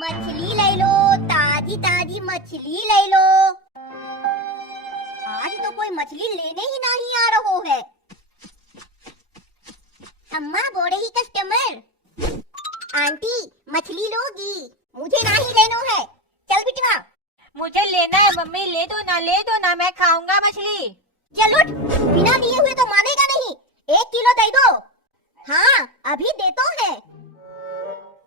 मछली ले लो, ताजी ताजी मछली ले लो। आज तो कोई मछली लेने ही नहीं आ रहा है। अम्मा बोल रही कस्टमर। आंटी मछली लोगी? मुझे नहीं लेनो है, चल बिटवा। मुझे लेना है मम्मी, ले दो ना, मैं खाऊंगा मछली। चल उठ, बिना लिए हुए तो मानेगा नहीं। 1 किलो दे दो। हाँ अभी देतो है।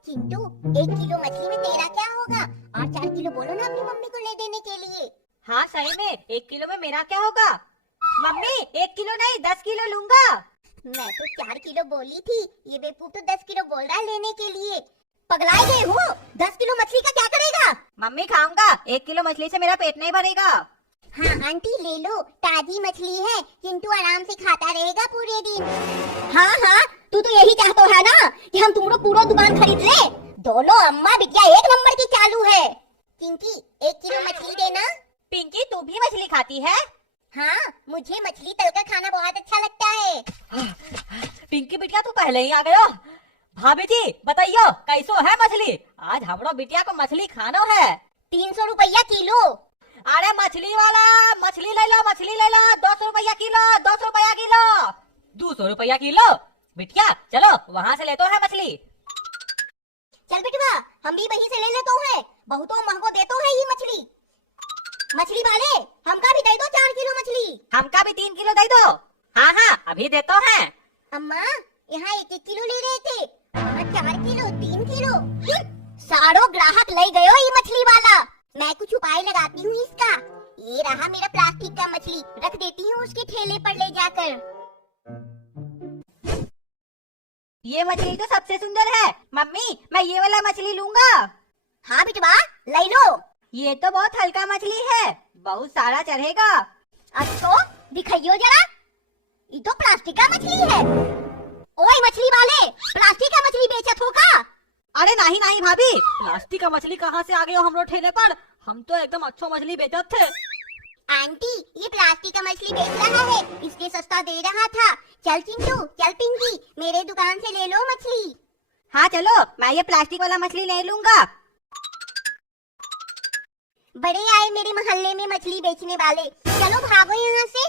चिंटू 1 किलो मछली में तेरा क्या होगा, और 4 किलो बोलो ना अपनी मम्मी को ले देने के लिए। हाँ सही में 1 किलो में मेरा क्या होगा? मम्मी 1 किलो नहीं 10 किलो लूंगा। मैं तो 4 किलो बोली थी, ये बेवकूफ तो 10 किलो बोल रहा है लेने के लिए। पगलाई गए हो, 10 किलो मछली का क्या करेगा? मम्मी खाऊंगा, 1 किलो मछली से मेरा पेट नहीं भरेगा। हाँ आंटी ले लो, ताजी मछली है, चिंटू आराम से खाता रहेगा पूरे दिन। हाँ हाँ तू तो यही चाहता है ना कि हम तुमको पूरा दुकान खरीद ले। दोनों अम्मा बिटिया 1 नंबर की चालू है। चिंकी 1 किलो मछली देना। पिंकी तू भी मछली खाती है? हाँ मुझे मछली तलकर खाना बहुत अच्छा लगता है। पिंकी बिटिया तू पहले ही आ गयो। भाभी जी बताइयो कैसो है मछली? आज हमरो बिटिया को मछली खानो है। 300 रुपया किलो। अरे मछली वाला मछली ले लो 200 रुपया किलो, 200 रुपया किलो, 200 रुपया किलो। बिटिया चलो वहाँ से लेतो है मछली। चल बिटवा हम भी वहीं से ले लेतो है, बहुतों महंगो देतो है ये मछली। मछली वाले हमका भी दे दो 4 किलो मछली। हमका भी 3 किलो दे दो। हाँ हाँ अभी देतो है। अम्मा यहाँ 1-1 किलो ले रहे थे, वहाँ 4 किलो 3 किलो। सारो ग्राहक ले गयो ये मछली वाला। मैं कुछ उपाय लगाती हूँ इसका। ये रहा मेरा प्लास्टिक का मछली, रख देती हूँ उसके ठेले पर ले जाकर। ये मछली तो सबसे सुंदर है। मम्मी मैं ये वाला मछली लूंगा। हाँ बिटवा ले लो। ये तो बहुत हल्का मछली है, बहुत सारा चढ़ेगा। अच्छा दिखाइयो जरा, ये तो प्लास्टिक का मछली है। ओए मछली वाले, प्लास्टिक का मछली बेचत हो का? अरे नहीं नहीं भाभी, प्लास्टिक का मछली कहाँ से आ गया हमरो ठेले पर? हम तो एकदम अच्छा मछली बेचत थे। आंटी ये प्लास्टिक का मछली बेच रहा है, इसलिए सस्ता दे रहा था। चल चिंटू चल पिंकी, मेरे दुकान से ले लो मछली। हाँ चलो मैं ये प्लास्टिक वाला मछली ले लूंगा। बड़े आए मेरे मोहल्ले में मछली बेचने वाले, चलो भागो यहाँ से।